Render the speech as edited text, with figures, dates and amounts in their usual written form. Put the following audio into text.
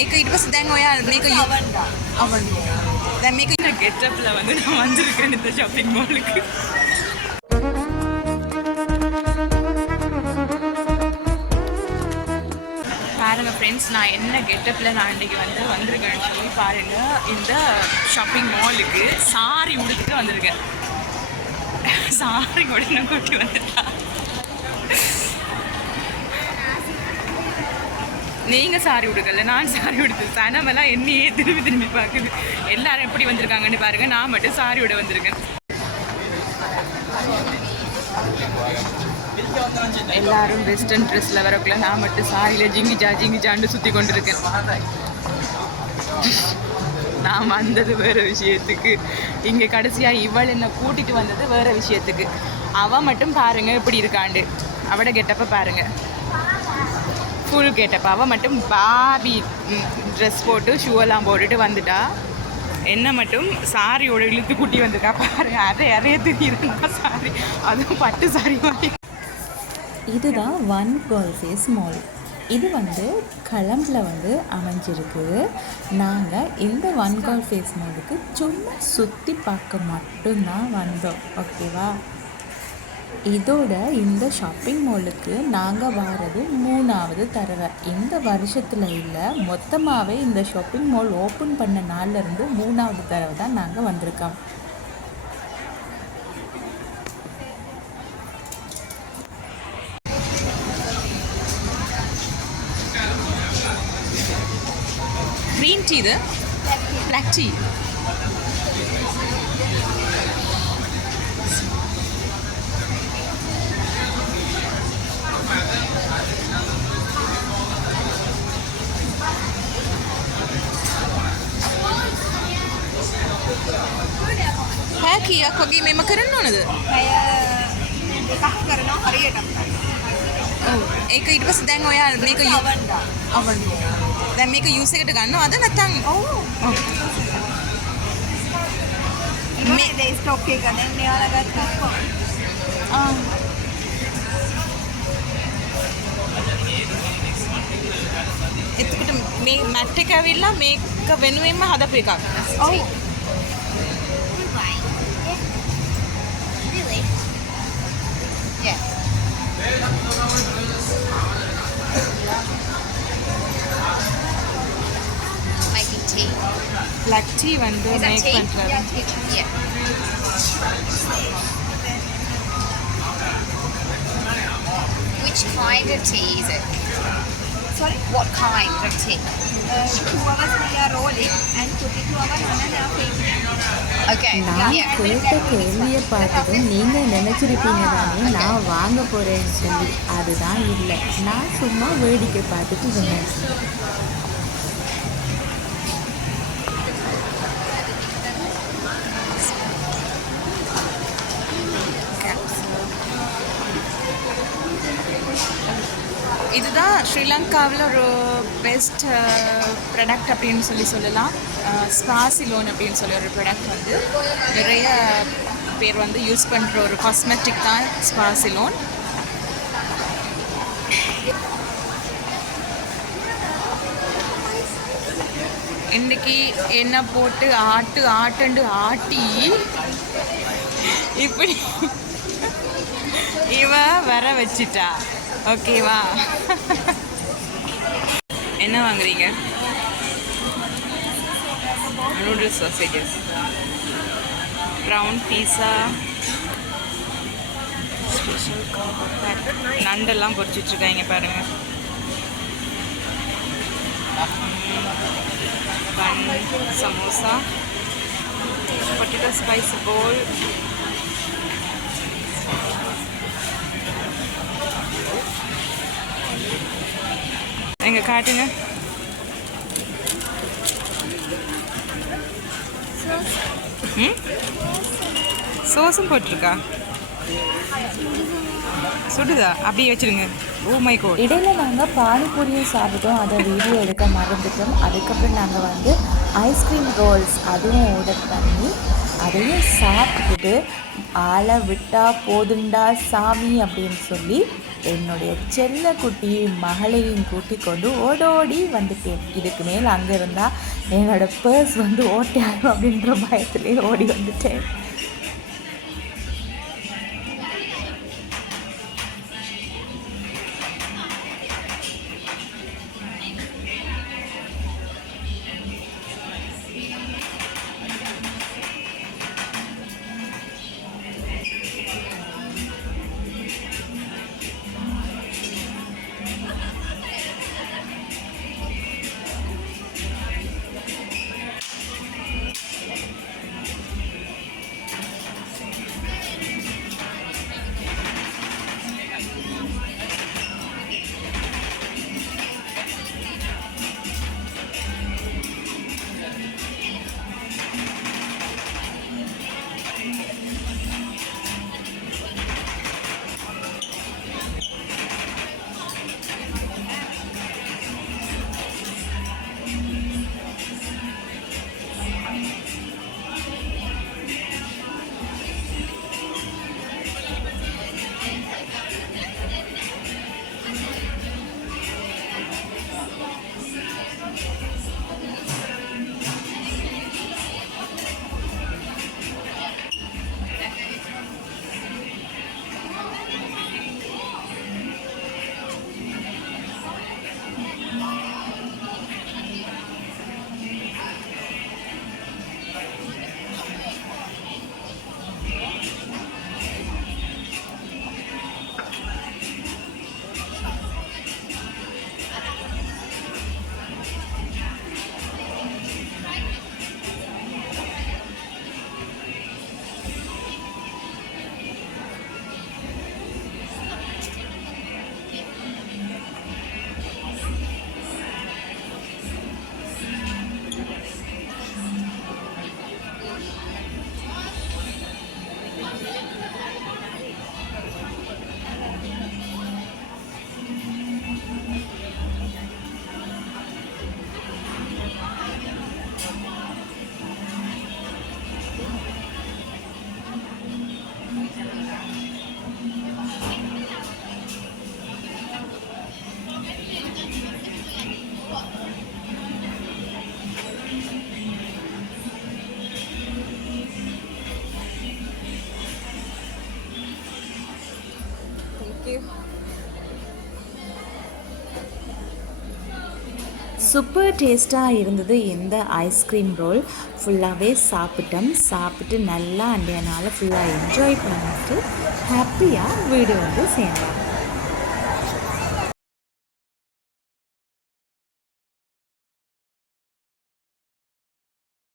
ඒක ඊට පස්සේ දැන් ඔයා මේක අවන් දැන් මේක ගෙට්අප්ல வந்து நான் வந்திருக்கேன் இந்த ஷாப்பிங் மாலுக்கு. பாருங்க ஃப்ரெண்ட்ஸ், நான் என்ன கெட்டப்பில் நான் இன்றைக்கி வந்திருக்கேன்னு சொல்லி பாருங்கள். இந்த ஷாப்பிங் மாலுக்கு சாரி உடுத்துட்டு வந்திருக்கேன். சாரி உடனே கூட்டி வந்துட்டா. நீங்கள் சாரி உடுக்கல, நான் சாரி உடுத்து. சனமெல்லாம் என்னையே திரும்பி திரும்பி பார்க்குது. எல்லாரும் எப்படி வந்திருக்காங்கன்னு பாருங்கள். நான் மட்டும் சாரி உட வந்திருக்கேன். எல்லாரும் வெஸ்டர்ன் ட்ரெஸ்ஸில் வரக்குள்ள நான் மட்டும் சாரியில் ஜிங்கி ஜாண்டு சுற்றி கொண்டிருக்கேன். நான் வந்தது வேறு விஷயத்துக்கு, இங்கே கடைசியாக இவள் என்னை கூட்டிகிட்டு வந்தது வேறு விஷயத்துக்கு. அவள் மட்டும் பாருங்கள் எப்படி இருக்காண்டு. அவட கெட்டப்ப பாருங்கள், ஃபுல் கெட்டப்ப. அவள் மட்டும் பாபி ட்ரெஸ் போட்டு ஷூவெல்லாம் போட்டுட்டு வந்துட்டா. என்ன மட்டும் சாரியோட இழுத்து கூட்டி வந்திருக்கா பாருங்க. அறைய தெரியுதுன்னா சாரி, அதுவும் பட்டு சாரி மாதிரி. இதுதான் ஒன் கேர்ள் ஃபேஸ் மால். இது வந்து கொலம்பில் அமைஞ்சிருக்கு. நாங்கள் இந்த ஒன் கேர்ள் ஃபேஸ் மாலுக்கு சும்மா சுற்றி பார்க்க மட்டும்தான் வந்தோம், ஓகேவா. இதோட இந்த ஷாப்பிங் மாலுக்கு நாங்கள் வாரது 3வது தடவை. இந்த வருஷத்தில் இல்லை, மொத்தமாகவே இந்த ஷாப்பிங் மால் ஓப்பன் பண்ண நாள்லேருந்து 3வது தடவை தான் நாங்கள் வந்திருக்கோம். green tea இது black tea. පැකියක් වගේ මෙම කරන්න ඕනද? එකක් කරනවා හරියට. ඔව්. ඒක ඊට පස්සේ දැන් ඔයා මේක අවන්. දැන් මේක යූස් එකට ගන්නවද නැත්නම්? ඔව්. මේ දේ ස්ටොක් එක දැන් මෙයාලා ගත්තා. එතකොට මේ මැට් එක ඇවිල්ලා මේක වෙනුවෙන්ම හදපු එකක්. ඔව්. Making tea. black tea வந்து Is that மேக் tea? பண்றது. Yeah. Which kind of tea is it? Sorry? What kind of tea? 2 hours we are rolling and put it to our another Okay. நான் Yeah. கேட்ட கேள்வியை பார்த்ததும் நீங்கள் நினச்சிருப்பீங்க தானே நான் வாங்க போகிறேன்னு சொல்லி. அதுதான் இல்லை, நான் சும்மா வேடிக்கை பார்த்துட்டு இருந்தேன். இதுதான் ஸ்ரீலங்காவில் ஒரு பெஸ்ட் ப்ராடக்ட் அப்படின்னு சொல்லலாம். ஸ்பாசிலோன் அப்படின்னு சொல்லி ஒரு ப்ராடக்ட் வந்து நிறைய பேர் வந்து யூஸ் பண்ணுற ஒரு காஸ்மெட்டிக் தான் ஸ்பாசிலோன். இன்றைக்கி எண்ணெய் போட்டு ஆட்டுண்டு ஆட்டி இப்படி இவ வர வச்சிட்டா, ஓகேவா. என்ன வாங்குறீங்க? Noodles, sausages, brown pizza, special combo pack, நண்டெல்லாம் பொரிச்சிட்ருக்காங்க பாருங்கள். Bun, samosa, potato spice ball, எங்க காட்டுங்க. சோஸும் போட்டிருக்கா? சுடுதா? அப்படியே வச்சிருங்க. Oh my God. இடையில நாங்கள் பானிபூரியும் சாப்பிட்டோம், அதை வீடியோ எடுக்க மறந்துட்டோம். அதுக்கப்புறம் நாங்கள் ஐஸ்கிரீம் ரோல்ஸ் அதுவும் ஆர்டர் பண்ணி அதையும் சாப்பிட்டுட்டு ஆளை விட்டா போதுண்டா சாமி அப்படின்னு சொல்லி என்னுடைய செல்ல குட்டி மகளையும் கூட்டி கொண்டு ஓடோடி வந்துட்டேன். இதுக்கு மேல் அங்கே இருந்தால் என்னோடய பர்ஸ் வந்து ஓட்டையாகும் அப்படின்ற பயத்திலே ஓடி வந்துட்டேன். சூப்பர் டேஸ்ட்டாக இருந்தது இந்த ஐஸ்கிரீம் ரோல். ஃபுல்லாகவே சாப்பிட்டு நல்லா அண்டையனால் ஃபுல்லாக என்ஜாய் பண்ணிட்டு ஹாப்பியாக வீடு வந்து சேர்ந்தோம்.